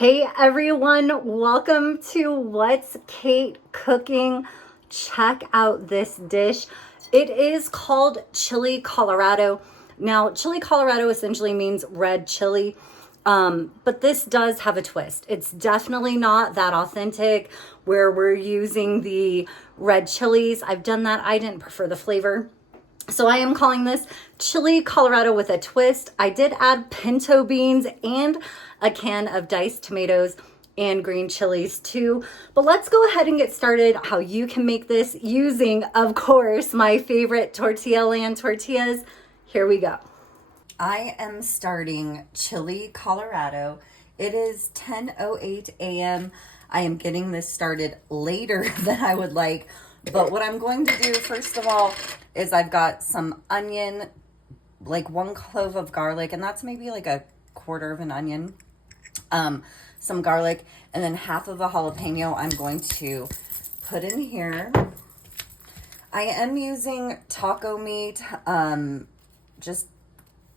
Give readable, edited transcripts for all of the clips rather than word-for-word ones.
Hey everyone, welcome to What's Kate Cooking. Check out this dish. It is called chili Colorado. Now, chili Colorado essentially means red chili, but this does have a twist. It's definitely not that authentic where we're using the red chilies. I've done that. I didn't prefer the flavor. So I am calling this chili Colorado with a twist. I did add pinto beans and a can of diced tomatoes and green chilies too. But let's go ahead and get started how you can make this using, of course, my favorite Tortilla Land tortillas. Here we go. I am starting chili Colorado. It is 10:08 a.m. I am getting this started later than I would like. But what I'm going to do, first of all, is I've got some onion, like 1 clove of garlic, and that's maybe like a quarter of an onion, some garlic, and then half of a jalapeno I'm going to put in here. I am using taco meat, just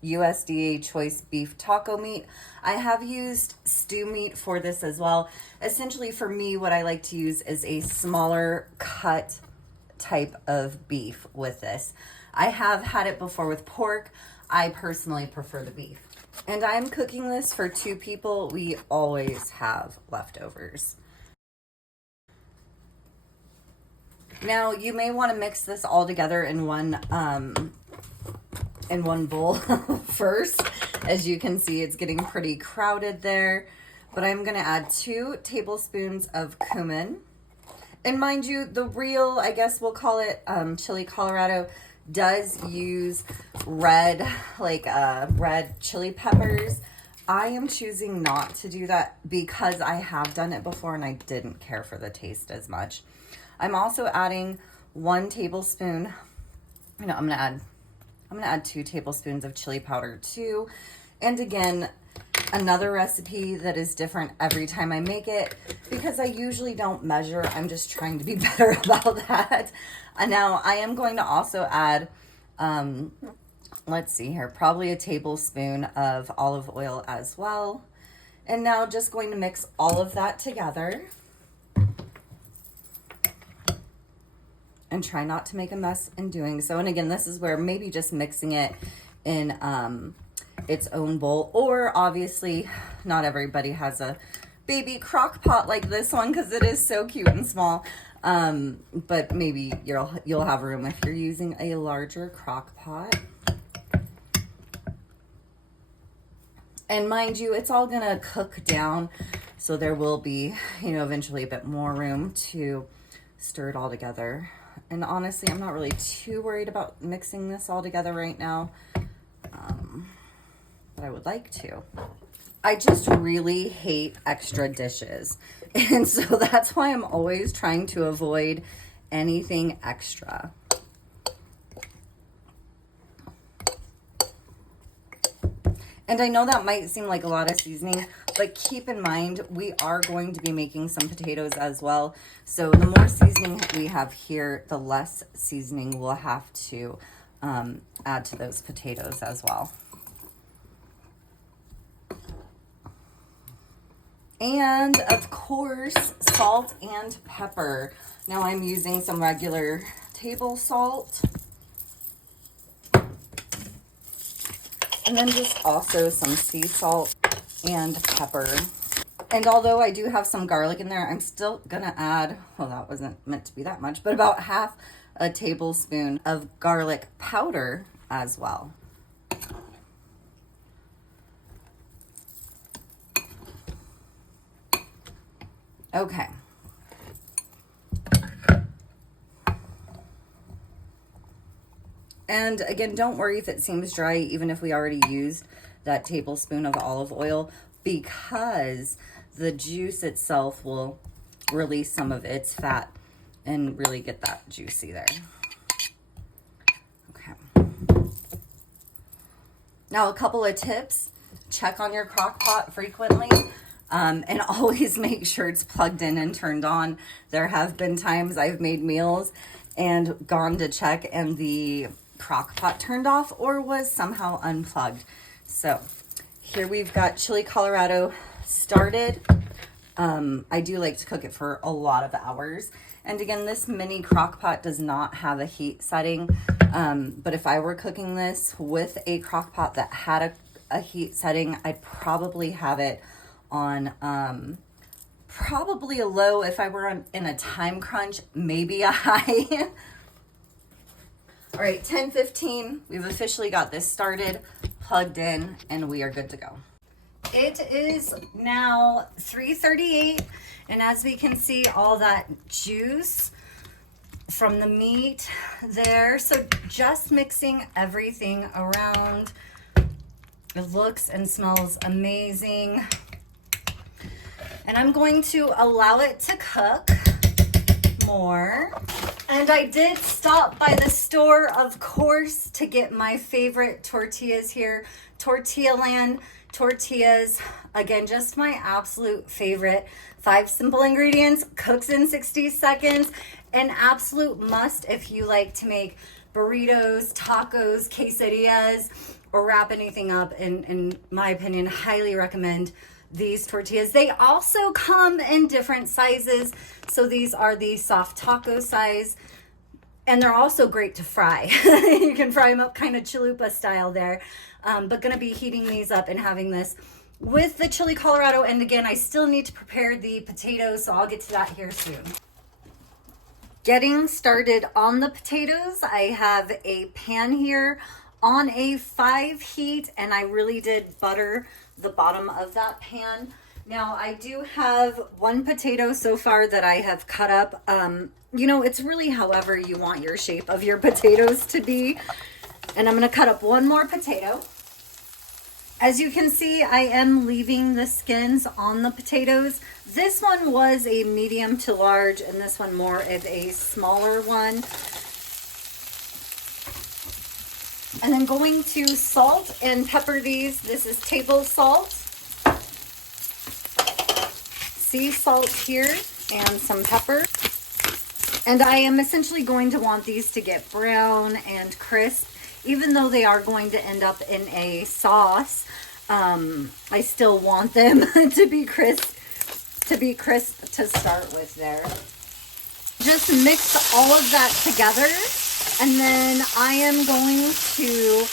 USDA choice beef taco meat. I have used stew meat for this as well. Essentially for me, what I like to use is a smaller cut type of beef with this. I have had it before with pork. I personally prefer the beef. And I'm cooking this for 2 people. We always have leftovers. Now, you may want to mix this all together in one bowl first. As you can see, it's getting pretty crowded there. But I'm going to add 2 tablespoons of cumin. And mind you, the real, I guess we'll call it chili Colorado, does use red chili peppers. I am choosing not to do that because I have done it before and I didn't care for the taste as much. I'm also adding 1 tablespoon, I'm gonna add 2 tablespoons of chili powder too. And again, another recipe that is different every time I make it because I usually don't measure. I'm just trying to be better about that. And now I am going to also add, let's see here, probably a tablespoon of olive oil as well. And now just going to mix all of that together. And try not to make a mess in doing so. And again, this is where maybe just mixing it in its own bowl, or obviously not everybody has a baby crock pot like this one because it is so cute and small. But maybe you'll have room if you're using a larger crock pot. And mind you, it's all gonna cook down, so there will be, eventually a bit more room to stir it all together. And honestly, I'm not really too worried about mixing this all together right now, but I would like to. I just really hate extra dishes. And so that's why I'm always trying to avoid anything extra. And I know that might seem like a lot of seasoning, but keep in mind, we are going to be making some potatoes as well. So the more seasoning we have here, the less seasoning we'll have to add to those potatoes as well. And of course, salt and pepper. Now I'm using some regular table salt. And then just also some sea salt and pepper. And although I do have some garlic in there, I'm still gonna add, well, that wasn't meant to be that much, but about half a tablespoon of garlic powder as well. Okay. And again, don't worry if it seems dry, even if we already used that tablespoon of olive oil, because the juice itself will release some of its fat and really get that juicy there. Okay. Now, a couple of tips. Check on your crock pot frequently. And always make sure it's plugged in and turned on. There have been times I've made meals and gone to check and the crock pot turned off or was somehow unplugged. So here we've got chili Colorado started. I do like to cook it for a lot of hours. And again, this mini crock pot does not have a heat setting. But if I were cooking this with a crock pot that had a heat setting, I'd probably have it on probably a low. If I were in a time crunch, maybe a high. All right, 10:15. We've officially got this started, plugged in, and we are good to go. It is now 3:38, and as we can see, all that juice from the meat there. So just mixing everything around. It looks and smells amazing. And I'm going to allow it to cook more. And I did stop by the store, of course, to get my favorite tortillas here. Tortilla Land tortillas. Again, just my absolute favorite. 5 simple ingredients, cooks in 60 seconds. An absolute must if you like to make burritos, tacos, quesadillas, or wrap anything up. In my opinion, highly recommend these tortillas. They also come in different sizes. So these are the soft taco size, and they're also great to fry. You can fry them up kind of chalupa style there. But gonna be heating these up and having this with the chili Colorado. And again, I still need to prepare the potatoes, so I'll get to that here soon. Getting started on the potatoes, I have a pan here on a 5 heat, and I really did butter the bottom of that pan. Now I do have 1 potato so far that I have cut up. You know, it's really however you want your shape of your potatoes to be. And I'm gonna cut up 1 more potato. As you can see, I am leaving the skins on the potatoes. This one was a medium to large, and this one more of a smaller one. And I'm going to salt and pepper these. This is table salt, sea salt here, and some pepper. And I am essentially going to want these to get brown and crisp. Even though they are going to end up in a sauce, I still want them to be crisp to start with there. Just mix all of that together, and then I am going to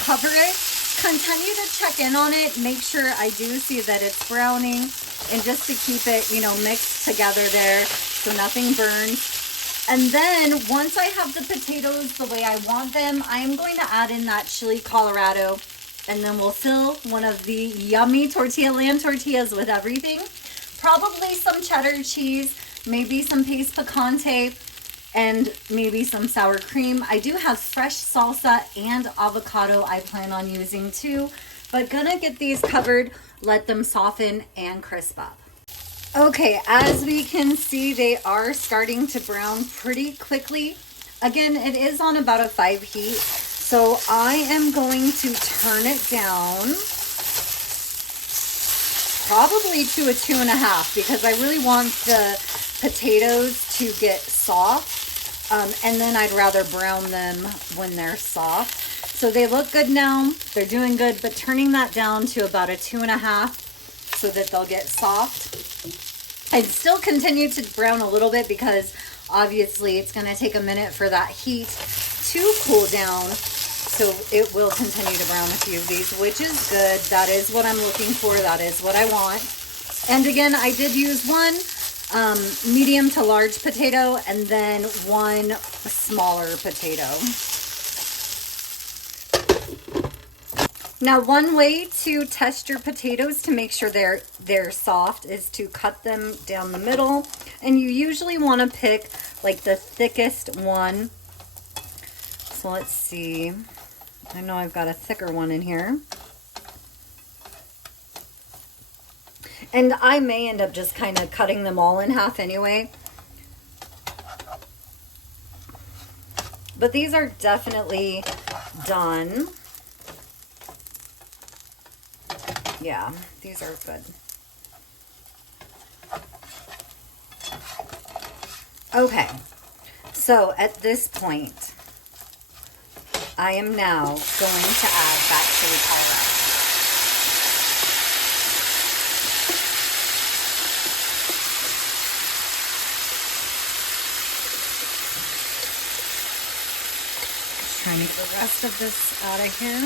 cover it. Continue to check in on it. Make sure I do see that it's browning, and just to keep it, you know, mixed together there so nothing burns. And then once I have the potatoes the way I want them, I am going to add in that chili Colorado, and then we'll fill one of the yummy Tortilla Land tortillas with everything. Probably some cheddar cheese, maybe some paste picante, and maybe some sour cream. I do have fresh salsa and avocado I plan on using too, but gonna get these covered, let them soften and crisp up. Okay, as we can see, they are starting to brown pretty quickly. Again, it is on about a 5 heat, so I am going to turn it down probably to a 2.5, because I really want the potatoes to get soft, and then I'd rather brown them when they're soft. So they look good now, they're doing good, but turning that down to about a 2.5 so that they'll get soft. I'd still continue to brown a little bit, because obviously it's going to take a minute for that heat to cool down. So it will continue to brown a few of these, which is good. That is what I'm looking for. That is what I want. And again, I did use 1 medium to large potato, and then 1 smaller potato. Now, one way to test your potatoes to make sure they're soft is to cut them down the middle. And you usually want to pick like the thickest one. So let's see. I know I've got a thicker one in here. And I may end up just kind of cutting them all in half anyway. But these are definitely done. Yeah, these are good. Okay, so at this point, I am now going to add that chili powder. try and make the rest of this out of here.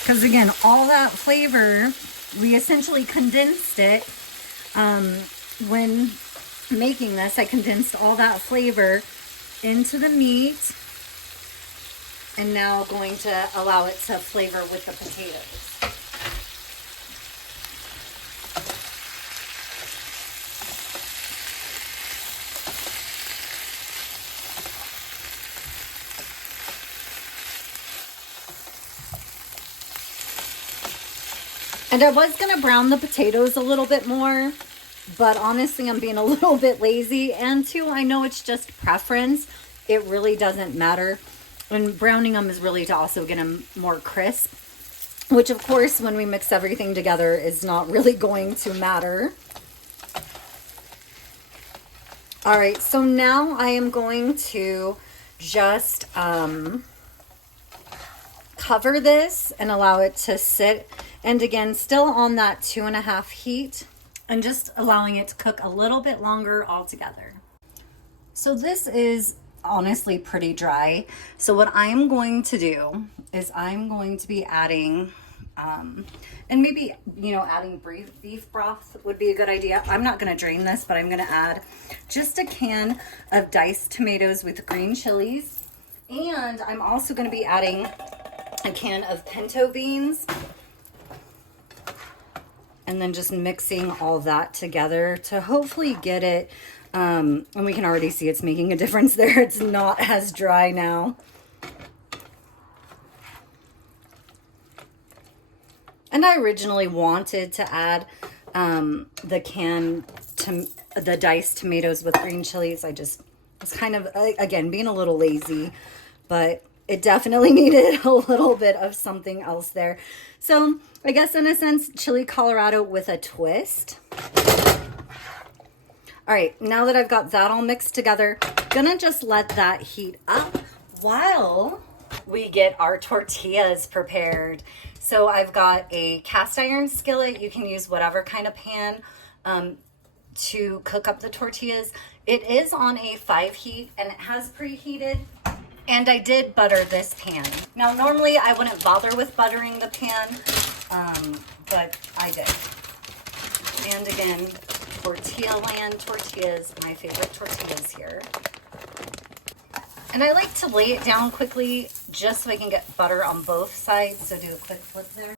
Because again, all that flavor, we essentially condensed it. When making this, I condensed all that flavor into the meat. And now going to allow it to flavor with the potatoes. And I was going to brown the potatoes a little bit more, but honestly, I'm being a little bit lazy. And two, I know it's just preference. It really doesn't matter. And browning them is really to also get them more crisp, which of course, when we mix everything together, is not really going to matter. All right, so now I am going to just cover this and allow it to sit. And again, still on that 2.5 heat, and just allowing it to cook a little bit longer altogether. So this is honestly pretty dry. So what I'm going to do is I'm going to be adding, and maybe, you know, adding beef broth would be a good idea. I'm not going to drain this, but I'm going to add just a can of diced tomatoes with green chilies. And I'm also going to be adding a can of pinto beans. And then just mixing all that together to hopefully get it, and we can already see it's making a difference there. It's not as dry now. And I originally wanted to add the diced tomatoes with green chilies. I just was kind of, again, being a little lazy, but it definitely needed a little bit of something else there. So I guess in a sense, chili Colorado with a twist. All right, now that I've got that all mixed together, gonna just let that heat up while we get our tortillas prepared. So I've got a cast iron skillet. You can use whatever kind of pan to cook up the tortillas. It is on a 5 heat and it has preheated. And I did butter this pan. Now, normally I wouldn't bother with buttering the pan, but I did. And again, tortilla land tortillas, my favorite tortillas here. And I like to lay it down quickly just so I can get butter on both sides. So do a quick flip there.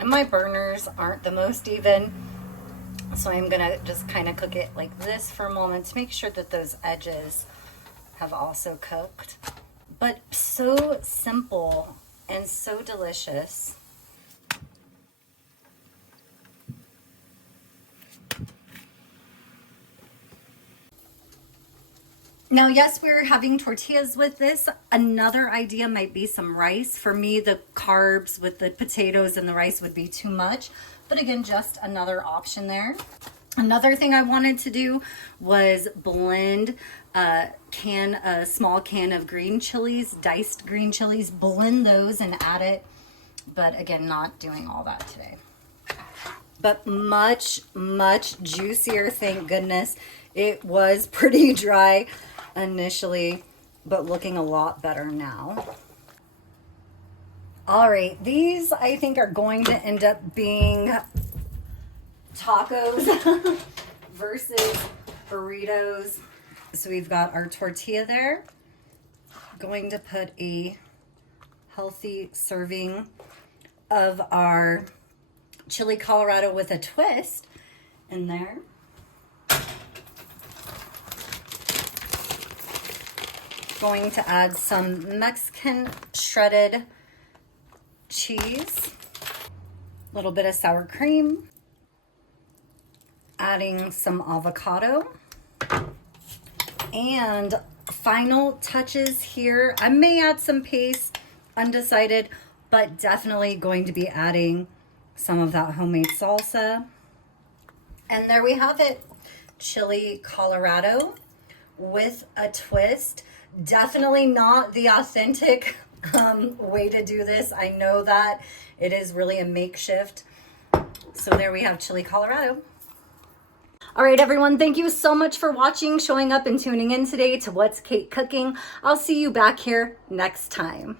And my burners aren't the most even, so I'm gonna just kind of cook it like this for a moment to make sure that those edges have also cooked. But so simple and so delicious. Now, yes, we're having tortillas with this. Another idea might be some rice. For me, the carbs with the potatoes and the rice would be too much. But again, just another option there. Another thing I wanted to do was blend a small can of green chilies, diced green chilies, blend those and add it. But again, not doing all that today. But much, much juicier, thank goodness. It was pretty dry initially, but looking a lot better now. All right, these I think are going to end up being tacos versus burritos. So we've got our tortilla there. Going to put a healthy serving of our chili Colorado with a twist in there. Going to add some Mexican shredded cheese, a little bit of sour cream, adding some avocado, And final touches here. I may add some paste, undecided, but definitely going to be adding some of that homemade salsa. And there we have it. Chili Colorado with a twist. Definitely not the authentic way to do this. I know that it is really a makeshift. So there we have Chili Colorado. All right, everyone, thank you so much for watching, showing up, and tuning in today to What's Kate Cooking. I'll see you back here next time.